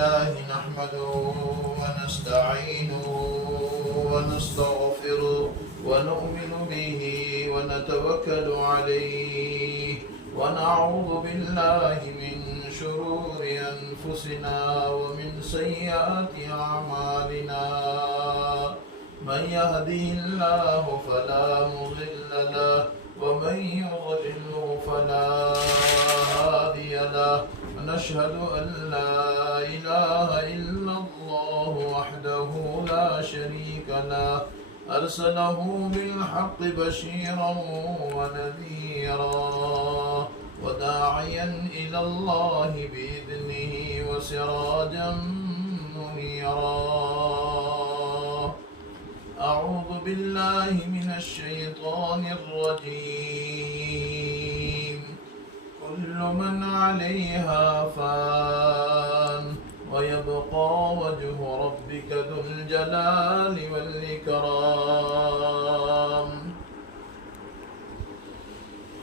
لله نحمده ونستعينه ونستغفره ونؤمن به ونتوكل عليه ونعوذ بالله من شرور أنفسنا ومن سيئات أعمالنا من يهده الله فلا مضل له ومن يضلله فلا هادي له ونشهد أن لا إله إلا الله وحده لا شريك له أرسله بالحق بشيرا ونذيرا وداعيا إلى الله بإذنه وسراجا منيرا أعوذ بالله من الشيطان الرجيم كل من عليها فان ويبقى وجه ربك ذو الجلال والإكرام.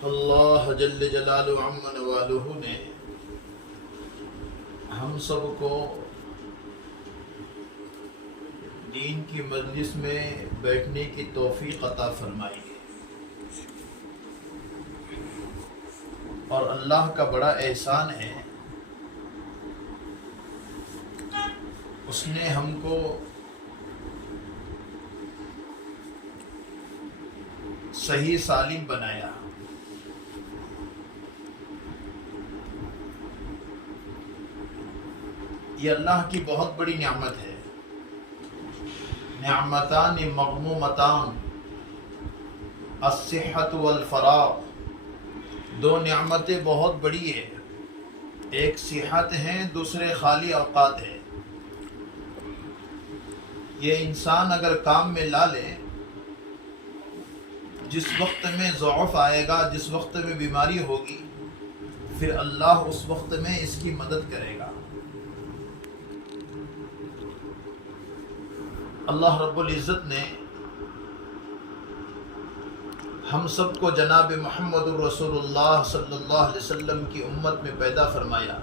اللہ جل جلالہ عم نوالہ نے ہم سب کو دین کی مجلس میں بیٹھنے کی توفیق عطا فرمائی ہے، اور اللہ کا بڑا احسان ہے، اس نے ہم کو صحیح سالم بنایا. یہ اللہ کی بہت بڑی نعمت ہے. نعمتان مغمومتان الصحت والفراغ، دو نعمتیں بہت بڑی ہیں، ایک صحت ہیں، دوسرے خالی اوقات ہیں. یہ انسان اگر کام میں لا لے، جس وقت میں ضعف آئے گا، جس وقت میں بیماری ہوگی، پھر اللہ اس وقت میں اس کی مدد کرے گا. اللہ رب العزت نے ہم سب کو جناب محمد الرسول اللہ صلی اللہ علیہ وسلم کی امت میں پیدا فرمایا،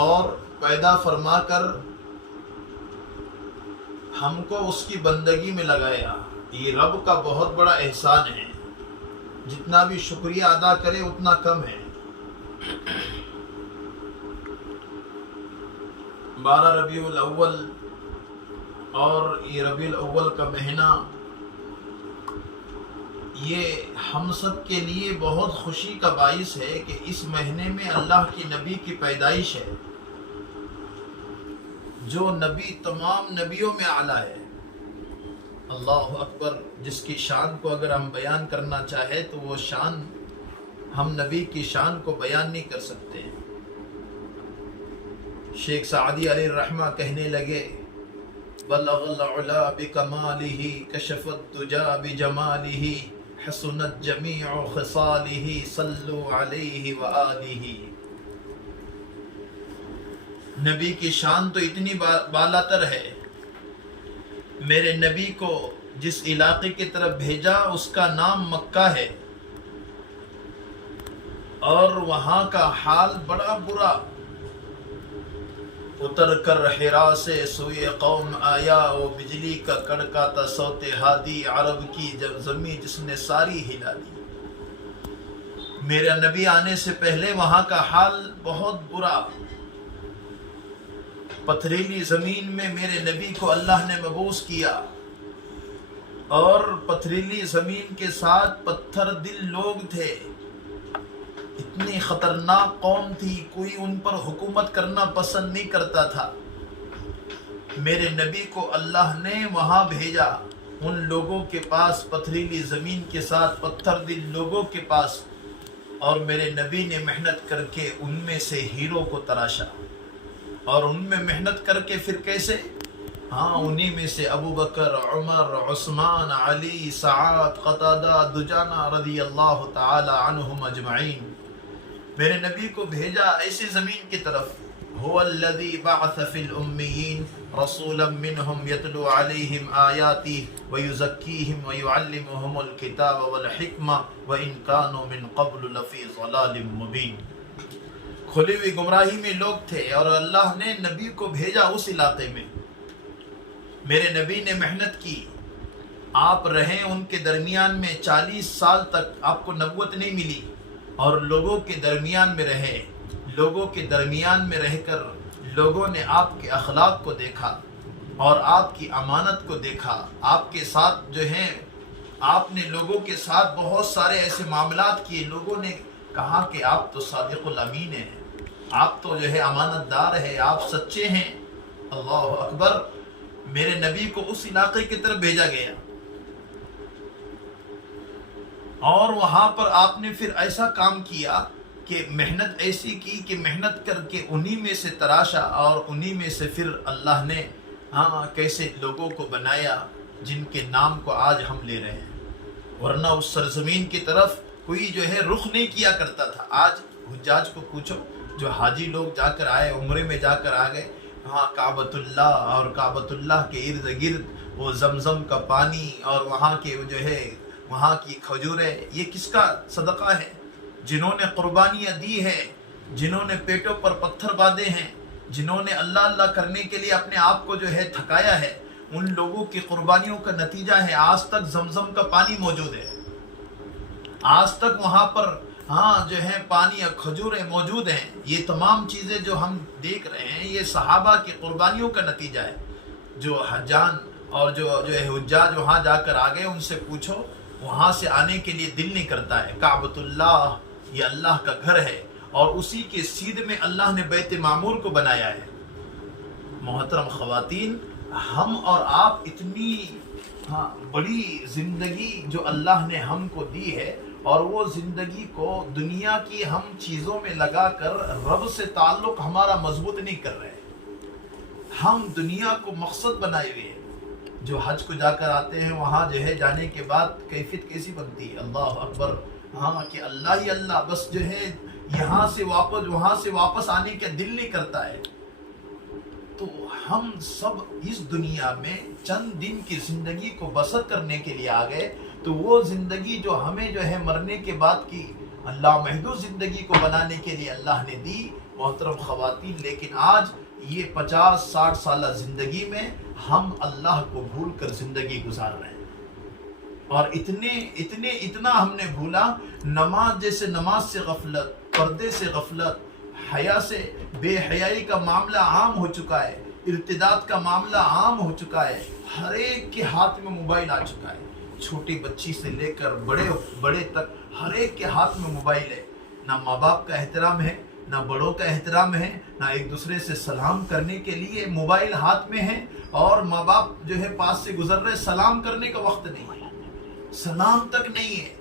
اور پیدا فرما کر ہم کو اس کی بندگی میں لگایا. یہ رب کا بہت بڑا احسان ہے، جتنا بھی شکریہ ادا کرے اتنا کم ہے. 12 ربیع الاول اور یہ ربیع الاول کا مہینہ، یہ ہم سب کے لیے بہت خوشی کا باعث ہے کہ اس مہینے میں اللہ کی نبی کی پیدائش ہے، جو نبی تمام نبیوں میں اعلیٰ ہے. اللہ اکبر. جس کی شان کو اگر ہم بیان کرنا چاہیں تو وہ شان، ہم نبی کی شان کو بیان نہیں کر سکتے. شیخ سعدی علیہ الرحمہ کہنے لگے، بلغ العلا بکمالہ کشف الدجا بجمالہ حسنت جمیع خصالہ صلوا علیہ وآلہ. نبی کی شان تو اتنی بالاتر ہے، میرے نبی کو جس علاقے کی طرف بھیجا اس کا نام مکہ ہے، اور وہاں کا حال بڑا برا. اتر کر حرا سے سوئے قوم آیا، وہ بجلی کا کڑکا تھا صوت ہادی، عرب کی زمین جس نے ساری ہلا دی. میرا نبی آنے سے پہلے وہاں کا حال بہت برا. پتھریلی زمین میں میرے نبی کو اللہ نے مبعوث کیا، اور پتھریلی زمین کے ساتھ پتھر دل لوگ تھے. اتنی خطرناک قوم تھی، کوئی ان پر حکومت کرنا پسند نہیں کرتا تھا. میرے نبی کو اللہ نے وہاں بھیجا، ان لوگوں کے پاس، پتھریلی زمین کے ساتھ پتھر دل لوگوں کے پاس، اور میرے نبی نے محنت کر کے ان میں سے ہیرو کو تراشا. اور ان میں محنت کر کے پھر کیسے؟ ہاں، انہی میں سے ابو بکر، عمر، عثمان، علی، سعد، قتادہ، دجانہ رضی اللہ تعالی عنہم اجمعین. میرے نبی کو بھیجا ایسی زمین کی طرف هو الذي بعث في الأميين رسولا منهم يتلو عليهم آياته ويزكيهم ويعلمهم الكتاب والحكمة وإن كانوا من قبل لفي ضلال مبين. کھلی ہوئی گمراہی میں لوگ تھے اور اللہ نے نبی کو بھیجا اس علاقے میں. میرے نبی نے محنت کی، آپ رہیں ان کے درمیان میں 40 سال تک، آپ کو نبوت نہیں ملی اور لوگوں کے درمیان میں رہے. لوگوں کے درمیان میں رہ کر لوگوں نے آپ کے اخلاق کو دیکھا اور آپ کی امانت کو دیکھا. آپ کے ساتھ جو ہیں، آپ نے لوگوں کے ساتھ بہت سارے ایسے معاملات کیے. لوگوں نے کہا کہ آپ تو صادق الامین ہیں، آپ تو جو ہے امانت دار ہے، آپ سچے ہیں. اللہ اکبر. میرے نبی کو اس علاقے کی طرف بھیجا گیا اور وہاں پر آپ نے پھر ایسا کام کیا کہ محنت ایسی کی کہ محنت کر کے انہی میں سے تراشا اور انہی میں سے پھر اللہ نے کیسے لوگوں کو بنایا جن کے نام کو آج ہم لے رہے ہیں. ورنہ اس سرزمین کی طرف کوئی جو ہے رخ نہیں کیا کرتا تھا. آج حجاج کو پوچھو، جو حاجی لوگ جا کر آئے، عمرے میں جا کر آ گئے، کعبۃ اللہ اور کعبۃ اللہ کے ارد گرد وہ زمزم کا پانی اور وہاں کے جو ہے وہاں کی کھجوریں، یہ کس کا صدقہ ہے؟ جنہوں نے قربانیاں دی ہیں، جنہوں نے پیٹوں پر پتھر باندھے ہیں، جنہوں نے اللہ اللہ کرنے کے لیے اپنے آپ کو جو ہے تھکایا ہے، ان لوگوں کی قربانیوں کا نتیجہ ہے آج تک زمزم کا پانی موجود ہے. آج تک وہاں پر جو ہے پانی اور کھجوریں موجود ہیں. یہ تمام چیزیں جو ہم دیکھ رہے ہیں یہ صحابہ کی قربانیوں کا نتیجہ ہے. جو حجان اور جو ہے حجاج وہاں جا کر آ گئے، ان سے پوچھو، وہاں سے آنے کے لیے دل نہیں کرتا ہے. کعبۃ اللہ یہ اللہ کا گھر ہے اور اسی کے سیدھ میں اللہ نے بیت معمور کو بنایا ہے. محترم خواتین، ہم اور آپ اتنی بڑی زندگی جو اللہ نے ہم کو دی ہے اور وہ زندگی کو دنیا کی ہم چیزوں میں لگا کر رب سے تعلق ہمارا مضبوط نہیں کر رہے. ہم دنیا کو مقصد بنائے ہوئے ہیں. جو حج کو جا کر آتے ہیں وہاں جو ہے جانے کے بعد کیفیت کیسی بنتی ہے؟ اللہ اکبر. کہ اللہ ہی اللہ، بس جو ہے یہاں سے واپس وہاں سے واپس آنے کا دل نہیں کرتا ہے. تو ہم سب اس دنیا میں چند دن کی زندگی کو بسر کرنے کے لیے آ گئے. تو وہ زندگی جو ہمیں جو ہے مرنے کے بعد کی اللہ محدود زندگی کو بنانے کے لیے اللہ نے دی. محترم خواتین، لیکن آج یہ 50-60 سالہ زندگی میں ہم اللہ کو بھول کر زندگی گزار رہے ہیں. اور اتنا ہم نے بھولا. نماز جیسے نماز سے غفلت، پردے سے غفلت، حیا سے بے حیائی کا معاملہ عام ہو چکا ہے. ارتداد کا معاملہ عام ہو چکا ہے. ہر ایک کے ہاتھ میں موبائل آ چکا ہے. چھوٹی بچی سے لے کر بڑے تک ہر ایک کے ہاتھ میں موبائل ہے. نہ ماں باپ کا احترام ہے، نہ بڑوں کا احترام ہے، نہ ایک دوسرے سے سلام کرنے کے لیے موبائل ہاتھ میں ہے. اور ماں باپ جو ہے پاس سے گزر رہے، سلام کرنے کا وقت نہیں ہے، سلام تک نہیں ہے.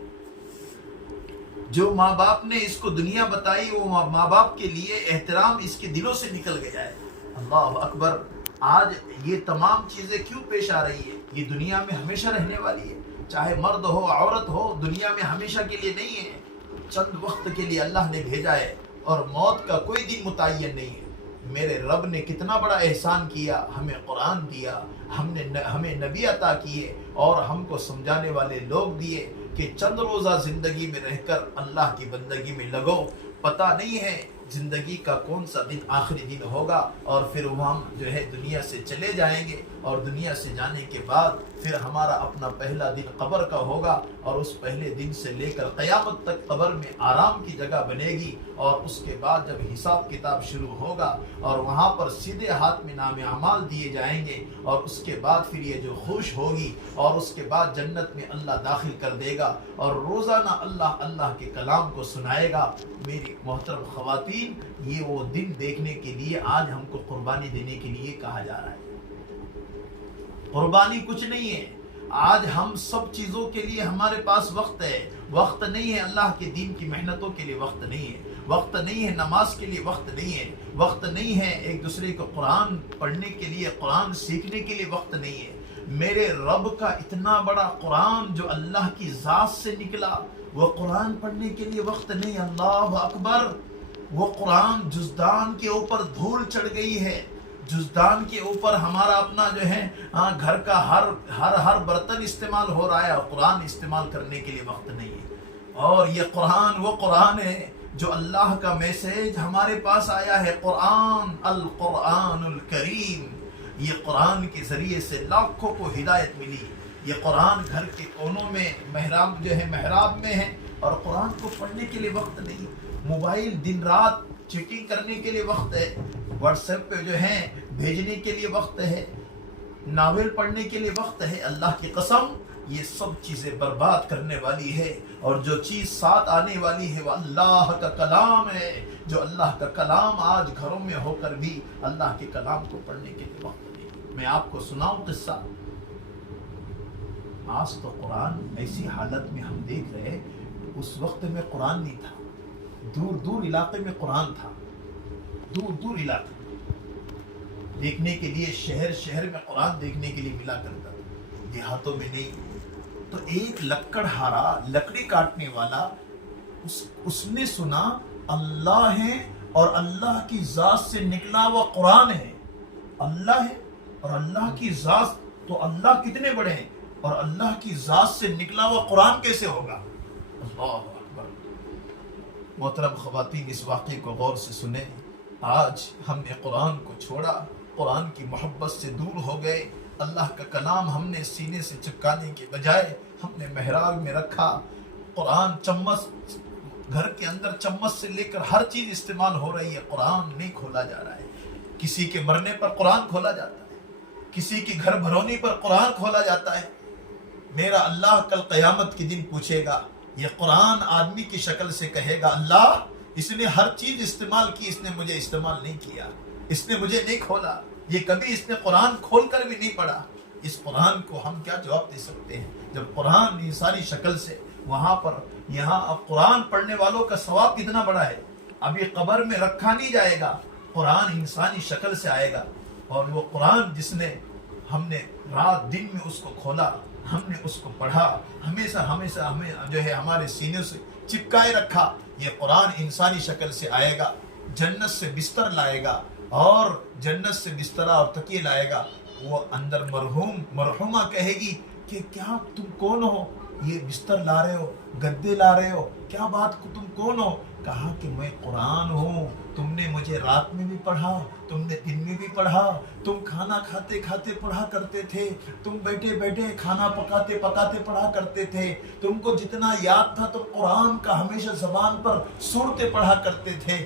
جو ماں باپ نے اس کو دنیا بتائی وہ ماں باپ کے لیے احترام اس کے دلوں سے نکل گیا ہے. اللہ اکبر. آج یہ تمام چیزیں کیوں پیش آ رہی ہے؟ یہ دنیا میں ہمیشہ رہنے والی ہے. چاہے مرد ہو عورت ہو، دنیا میں ہمیشہ کے لیے نہیں ہے، چند وقت کے لیے اللہ نے بھیجا ہے اور موت کا کوئی دن متعین نہیں ہے. میرے رب نے کتنا بڑا احسان کیا، ہمیں قرآن دیا، ہمیں نبی عطا کیے اور ہم کو سمجھانے والے لوگ دیے کہ چند روزہ زندگی میں رہ کر اللہ کی بندگی میں لگو. پتہ نہیں ہے زندگی کا کون سا دن آخری دن ہوگا اور پھر ہم جو ہے دنیا سے چلے جائیں گے. اور دنیا سے جانے کے بعد پھر ہمارا اپنا پہلا دن قبر کا ہوگا اور اس پہلے دن سے لے کر قیامت تک قبر میں آرام کی جگہ بنے گی. اور اس کے بعد جب حساب کتاب شروع ہوگا اور وہاں پر سیدھے ہاتھ میں نام اعمال دیے جائیں گے اور اس کے بعد پھر یہ جو خوش ہوگی اور اس کے بعد جنت میں اللہ داخل کر دے گا اور روزانہ اللہ کے کلام کو سنائے گا. میری محترم خواتین، یہ وہ دن دیکھنے کے لیے آج ہم کو قربانی دینے کے لیے کہا جا رہا ہے. قربانی کچھ نہیں ہے. آج ہم سب چیزوں کے لیے ہمارے پاس وقت ہے، وقت نہیں ہے اللہ کے دین کی محنتوں کے لیے، وقت نہیں ہے، وقت نہیں ہے نماز کے لیے، وقت نہیں ہے، وقت نہیں ہے ایک دوسرے کو قرآن پڑھنے کے لیے، قرآن سیکھنے کے لیے وقت نہیں ہے. میرے رب کا اتنا بڑا قرآن جو اللہ کی ذات سے نکلا، وہ قرآن پڑھنے کے لیے وقت نہیں. اللہ اکبر. وہ قرآن جزدان کے اوپر دھول چڑھ گئی ہے، جزدان کے اوپر ہمارا اپنا جو ہے گھر کا ہر برتن استعمال ہو رہا ہے، اور قرآن استعمال کرنے کے لیے وقت نہیں ہے۔ اور یہ قرآن وہ قرآن ہے جو اللہ کا میسیج ہمارے پاس آیا ہے، قرآن القرآن الکریم، یہ قرآن کے ذریعے سے لاکھوں کو ہدایت ملی۔ یہ قرآن گھر کے کونوں میں محراب میں ہے، اور قرآن کو پڑھنے کے لیے وقت نہیں۔ موبائل دن رات چیٹنگ کرنے کے لیے وقت ہے، واٹس ایپ پہ جو ہے بھیجنے کے لیے وقت ہے، ناول پڑھنے کے لیے وقت ہے۔ اللہ کی قسم یہ سب چیزیں برباد کرنے والی ہے، اور جو چیز ساتھ آنے والی ہے وہ اللہ کا کلام ہے۔ جو اللہ کا کلام آج گھروں میں ہو کر بھی اللہ کے کلام کو پڑھنے کے لیے وقت نہیں۔ میں آپ کو سناؤں قصہ۔ آج تو قرآن ایسی حالت میں ہم دیکھ رہے، اس وقت میں قرآن نہیں تھا، دور دور علاقے میں قرآن تھا، دور دور علاقے دیکھنے کے لیے، شہر میں قرآن دیکھنے کے لیے ملا کرتا تھا، دیہاتوں میں نہیں۔ تو ایک لکڑہارا، لکڑی کاٹنے والا، اس نے سنا اللہ ہے اور اللہ کی ذات سے نکلا ہوا قرآن ہے، اللہ ہے اور اللہ کی ذات، تو اللہ کتنے بڑے ہیں، اور اللہ کی ذات سے نکلا ہوا قرآن کیسے ہوگا؟ اللہ اکبر۔ محترم خواتین، اس واقعے کو غور سے سنیں۔ آج ہم نے قرآن کو چھوڑا، قرآن کی محبت سے دور ہو گئے، اللہ کا کلام ہم نے سینے سے چپکانے کے بجائے ہم نے محراب میں رکھا۔ قرآن چمچ، گھر کے اندر چمچ سے لے کر ہر چیز استعمال ہو رہی ہے، قرآن نہیں کھولا جا رہا ہے۔ کسی کے مرنے پر قرآن کھولا جاتا ہے، کسی کی گھر بھرونی پر قرآن کھولا جاتا ہے۔ میرا اللہ کل قیامت کے دن پوچھے گا، یہ قرآن آدمی کی شکل سے کہے گا، اللہ اس نے ہر چیز استعمال کی، اس نے مجھے استعمال نہیں کیا، اس نے مجھے نہیں کھولا، یہ کبھی اس نے قرآن کھول کر بھی نہیں پڑھا۔ اس قرآن کو ہم کیا جواب دے سکتے ہیں جب قرآن انسانی شکل سے وہاں پر، یہاں اب قرآن پڑھنے والوں کا ثواب کتنا بڑا ہے، ابھی قبر میں رکھا نہیں جائے گا، قرآن انسانی شکل سے آئے گا، اور وہ قرآن جس نے، ہم نے رات دن میں اس کو کھولا، ہم نے اس کو پڑھا، ہمیشہ ہمیں جو ہے ہمارے سینے سے چپکائے رکھا، یہ قرآن انسانی شکل سے آئے گا، جنت سے بستر لائے گا، اور جنت سے بسترہ اور تکیے لائے گا۔ وہ اندر مرحومہ کہے گی کہ کیا تم کون ہو، یہ بستر لا رہے ہو، گدے لا رہے ہو، کیا بات کو تم کون ہو؟ کہا کہ میں قرآن ہوں، تم نے مجھے رات میں بھی پڑھا، تم نے دن میں بھی پڑھا، تم کھانا کھاتے کھاتے پڑھا کرتے تھے، تم بیٹھے بیٹھے کھانا پکاتے پکاتے پڑھا کرتے تھے، تم کو جتنا یاد تھا تم قرآن کا ہمیشہ زبان پر سنتے پڑھا کرتے تھے۔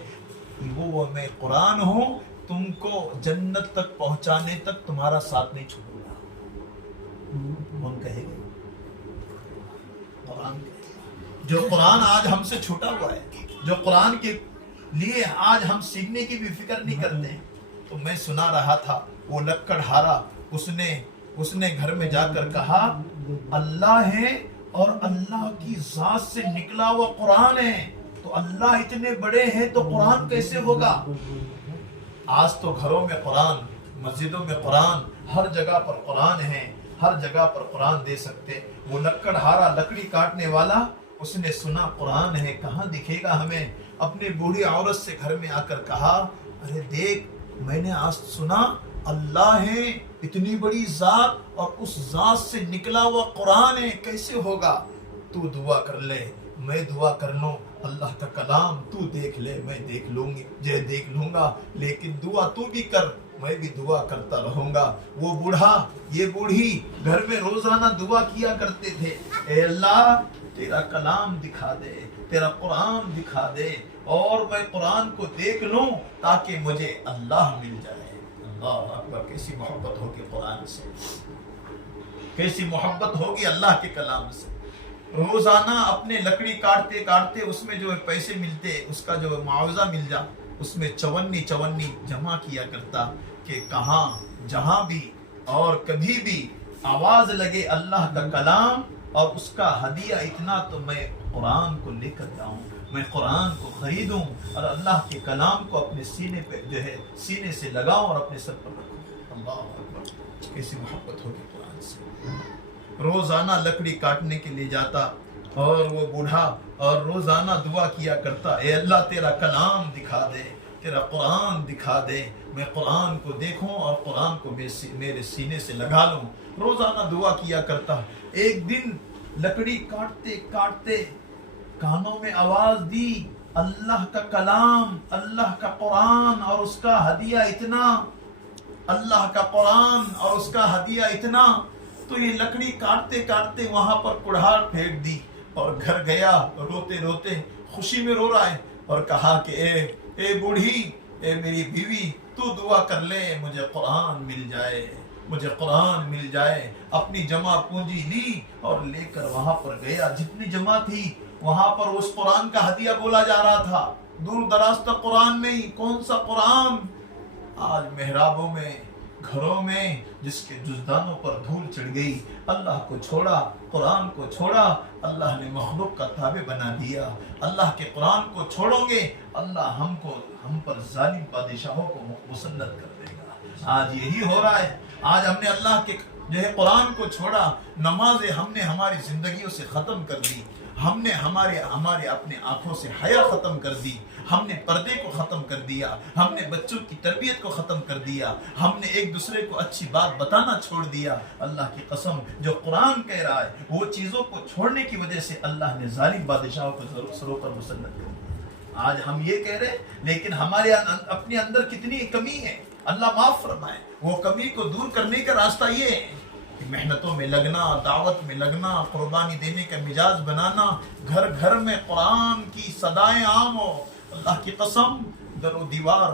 وہ میں قرآن ہوں، تم کو جنت تک پہنچانے تک تمہارا ساتھ نہیں چھوڑوں گا۔ کون کہے گا؟ قرآن کہے گا۔ جو قرآن آج ہم سے چھوٹا ہوا ہے، جو قرآن کے لیے آج ہم سیکھنے کی بھی فکر نہیں کرتے ہیں۔ تو میں سنا رہا تھا، وہ لکڑہارا، اس نے گھر میں جا کر کہا، اللہ ہے اور اللہ کی ذات سے نکلا ہوا قرآن ہے، تو اللہ اتنے بڑے ہیں تو قرآن کیسے ہوگا؟ آج تو گھروں میں قرآن، مسجدوں میں قرآن، ہر جگہ پر قرآن ہے، ہر جگہ پر قرآن دے سکتے۔ وہ لکڑہارا، لکڑی کاٹنے والا، اس نے سنا قرآن ہے، کہاں دکھے گا ہمیں؟ اپنی بوڑھی عورت سے گھر میں آ کر کہا، ارے دیکھ، میں نے آج سنا اللہ ہے، اتنی بڑی ذات، اور اس ذات سے نکلا ہوا قرآن ہے، کیسے ہوگا؟ تو دعا کر لے، میں دعا کر لوں، اللہ کا کلام تو دیکھ لے، میں دیکھ لوں گا، لیکن دعا تو بھی کر، میں بھی دعا کرتا رہوں گا۔ وہ بوڑھا، یہ بوڑھی گھر میں روزانہ دعا کیا کرتے تھے، اے اللہ تیرا کلام دکھا دے، تیرا قرآن دکھا دے، اور میں قرآن کو دیکھ لوں تاکہ مجھے اللہ مل جائے۔ اللہ اکبر، کیسی محبت ہوگی قرآن سے، کیسی محبت ہوگی اللہ کے کلام سے۔ روزانہ اپنے لکڑی کاٹتے کاٹتے اس میں جو پیسے ملتے، اس کا جو معاوضہ مل جا، اس میں چونی جمع کیا کرتا کہ کہاں جہاں بھی اور کبھی بھی آواز لگے اللہ کا کلام اور اس کا ہدیہ اتنا، تو میں قرآن کو لے کر جاؤں، میں قرآن کو خریدوں اور اللہ کے کلام کو اپنے سینے پہ جو ہے سینے سے لگاؤں اور اپنے سر پر رکھوں۔ اللہ اکبر، کیسی محبت ہوگی قرآن سے۔ روزانہ لکڑی کاٹنے کے لیے جاتا، اور وہ بوڑھا اور روزانہ دعا کیا کرتا، اے اللہ تیرا کلام دکھا دے، تیرا قرآن دکھا دے، میں قرآن کو دیکھوں اور قرآن کو میرے سینے سے لگا لوں۔ روزانہ دعا کیا کرتا۔ ایک دن لکڑی کاٹتے کاٹتے کانوں میں آواز دی، اللہ کا کلام، اللہ کا قرآن اور اس کا ہدیہ اتنا، اللہ کا قرآن اور اس کا ہدیہ اتنا۔ تو یہ لکڑی کاٹتے کاٹتے وہاں پر کڑھاڑ پھینک دی اور گھر گیا، روتے روتے خوشی میں رو رہا ہے، اور کہا کہ اے بوڑھی، اے میری بیوی، تو دعا کر لے مجھے قرآن مل جائے، مجھے قرآن مل جائے۔ اپنی جمع پونجی لی اور لے کر وہاں پر گیا، جتنی جمع تھی وہاں پر اس قرآن کا ہدیہ بولا جا رہا تھا۔ دور دراز تک قرآن میں ہی، کون سا قرآن؟ آج محرابوں میں، گھروں میں جس کے جزدانوں پر دھول چڑھ گئی، اللہ کو چھوڑا، قرآن کو چھوڑا، اللہ نے مخلوق کا تابع بنا دیا۔ اللہ کے قرآن کو چھوڑو گے، اللہ ہم پر ظالم بادشاہوں کو مسلط کر دے گا۔ آج یہی ہو رہا ہے۔ آج ہم نے اللہ کے قرآن کو چھوڑا، نمازیں ہم نے ہماری زندگیوں سے ختم کر دی، ہم نے ہمارے اپنے آنکھوں سے حیا ختم کر دی، ہم نے پردے کو ختم کر دیا، ہم نے بچوں کی تربیت کو ختم کر دیا، ہم نے ایک دوسرے کو اچھی بات بتانا چھوڑ دیا۔ اللہ کی قسم، جو قرآن کہہ رہا ہے وہ چیزوں کو چھوڑنے کی وجہ سے اللہ نے ظالم بادشاہوں کو سروں پر مسلط کر دیا۔ آج ہم یہ کہہ رہے لیکن ہمارے اپنے اندر کتنی کمی ہے، اللہ معاف فرمائے۔ وہ کمی کو دور کرنے کا راستہ یہ ہے کہ محنتوں میں لگنا، دعوت میں لگنا، قربانی دینے کا مزاج بنانا، گھر گھر میں قرآن کی صدائیں عام ہو۔ اللہ کی قسم، در و دیوار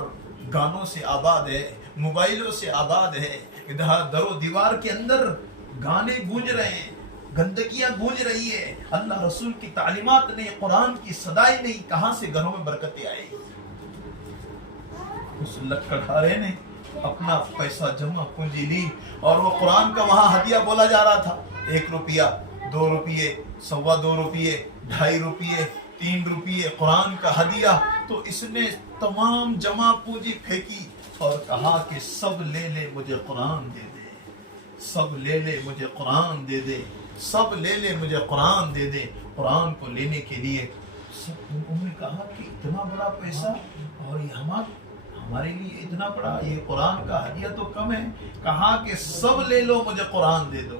گانوں سے آباد ہے، موبائلوں سے آباد ہے، در و دیوار کے اندر گانے گونج رہے ہیں، گندگیاں گونج رہی ہے، اللہ رسول کی تعلیمات نہیں، قرآن کی صدائیں نہیں، کہاں سے گھروں میں برکتیں آئے گی؟ اس لکڑہارے نے اپنا پیسہ جمع پونجی لی اور وہ قرآن کا وہاں ہدیہ بولا جا رہا تھا، 1 روپیہ، 2 روپیے، 2.25 روپیے، 2.5 روپیے، 3 روپیے قرآن کا ہدیہ۔ تو اس نے تمام جمع پونجی پھینکی اور کہا کہ سب لے لے مجھے قرآن دے دے، سب لے لے مجھے قرآن دے دے، سب لے لے مجھے قرآن دے دے۔ قرآن کو لینے کے لیے انہوں نے کہا کہ اتنا بڑا پیسہ اور یہ ہمارے لیے اتنا بڑا، یہ قرآن کا ہدیہ تو کم ہے۔ کہا کہ سب لے لو مجھے قرآن دے دو۔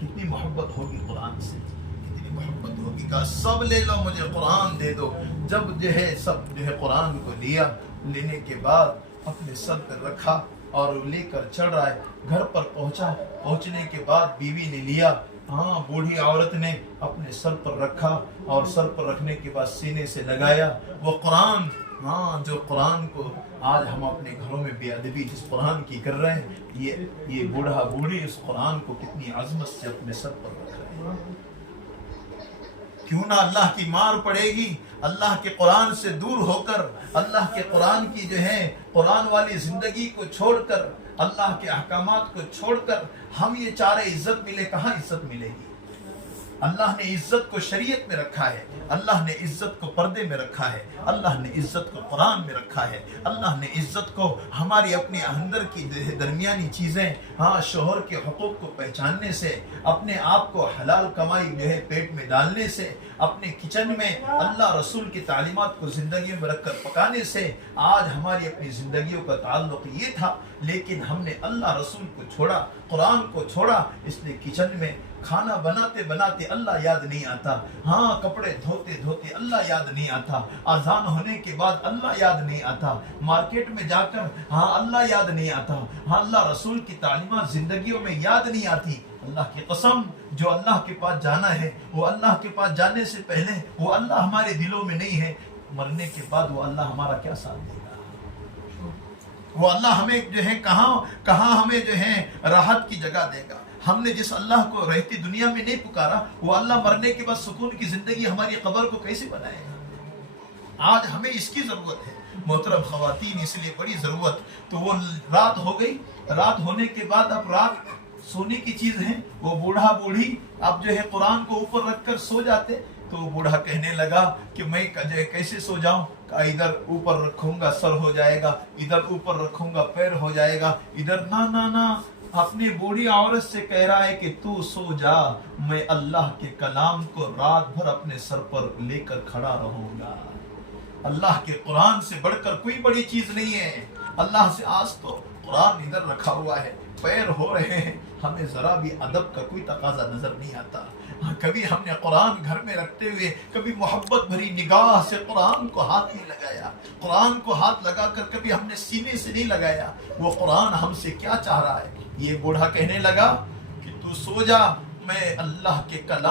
کتنی محبت ہوگی قرآن سے، کتنی محبت ہوگی، کہا سب لے لو مجھے قرآن دے دو۔ جب سب قرآن کو لیا، لینے کے بعد اپنے سر پر رکھا اور لے کر چڑھ رہا ہے، گھر پر پہنچنے کے بعد بیوی نے لیا، بوڑھی عورت نے اپنے سر پر رکھا اور سر پر رکھنے کے بعد سینے سے لگایا وہ قرآن۔ جو قرآن کو آج ہم اپنے گھروں میں بے ادبی جس قرآن کی کر رہے ہیں، یہ بوڑھا بوڑھی اس قرآن کو کتنی عظمت سے اپنے سر پر رکھ رہے ہیں۔ کیوں نہ اللہ کی مار پڑے گی، اللہ کے قرآن سے دور ہو کر، اللہ کے قرآن کی قرآن والی زندگی کو چھوڑ کر، اللہ کے احکامات کو چھوڑ کر ہم یہ چاہ رہے عزت ملے، کہاں عزت ملے گی؟ اللہ نے عزت کو شریعت میں رکھا ہے، اللہ نے عزت کو پردے میں رکھا ہے، اللہ نے عزت کو قرآن میں رکھا ہے، اللہ نے عزت کو ہماری اپنے اندر کی درمیانی چیزیں، شوہر کے حقوق کو پہچاننے سے، اپنے آپ کو حلال کمائی پیٹ میں ڈالنے سے، اپنے کچن میں اللہ رسول کی تعلیمات کو زندگی میں رکھ کر پکانے سے آج ہماری اپنی زندگیوں کا تعلق یہ تھا۔ لیکن ہم نے اللہ رسول کو چھوڑا، قرآن کو چھوڑا، اس لیے کچن میں کھانا بناتے بناتے اللہ یاد نہیں آتا، کپڑے دھوتے دھوتے اللہ یاد نہیں آتا، اذان ہونے کے بعد اللہ یاد نہیں آتا، مارکیٹ میں جا کر اللہ یاد نہیں آتا، اللہ رسول کی تعلیمات زندگیوں میں یاد نہیں آتی۔ اللہ کی قسم، جو اللہ کے پاس جانا ہے وہ اللہ کے پاس جانے سے پہلے وہ اللہ ہمارے دلوں میں نہیں ہے، مرنے کے بعد وہ اللہ ہمارا کیا ساتھ دے گا؟ وہ اللہ ہمیں کہاں ہمیں راحت کی جگہ دے گا؟ ہم نے جس اللہ کو رہتی دنیا میں نہیں پکارا، وہ اللہ مرنے کے بعد سکون کی زندگی ہماری قبر کو کیسے بنائے گا؟ آج ہمیں اس کی ضرورت ہے محترم خواتین، اس لیے بڑی ضرورت۔ تو وہ رات ہو گئی، رات ہونے کے بعد اب رات سونے کی چیز ہے، وہ بوڑھا بوڑھی اب قرآن کو اوپر رکھ کر سو جاتے۔ تو وہ بوڑھا کہنے لگا کہ میں کیسے سو جاؤں؟ ادھر اوپر رکھوں گا سر ہو جائے گا، ادھر اوپر رکھوں گا پیر ہو جائے گا، ادھر نہ اپنی بوڑھی عورت سے کہہ رہا ہے کہ تو سو جا، میں اللہ کے کلام کو رات بھر اپنے سر پر لے کر کھڑا رہوں گا۔ اللہ کے قرآن سے بڑھ کر کوئی بڑی چیز نہیں ہے۔ اللہ سے آج تو قرآن ادھر رکھا ہوا ہے، پیر ہو رہے ہیں، ہمیں ذرا بھی ادب کا کوئی تقاضا نظر نہیں آتا۔ کبھی ہم نے قرآن گھر میں رکھتے ہوئے کبھی محبت بھری نگاہ سے قرآن کو ہاتھ نہیں لگایا، قرآن کو ہاتھ لگا کر کبھی ہم نے سینے سے نہیں لگایا۔ وہ قرآن ہم سے کیا چاہ رہا ہے؟ یہ بوڑھا کہنے لگا کہ تو سو جا، میں اللہ کے کلام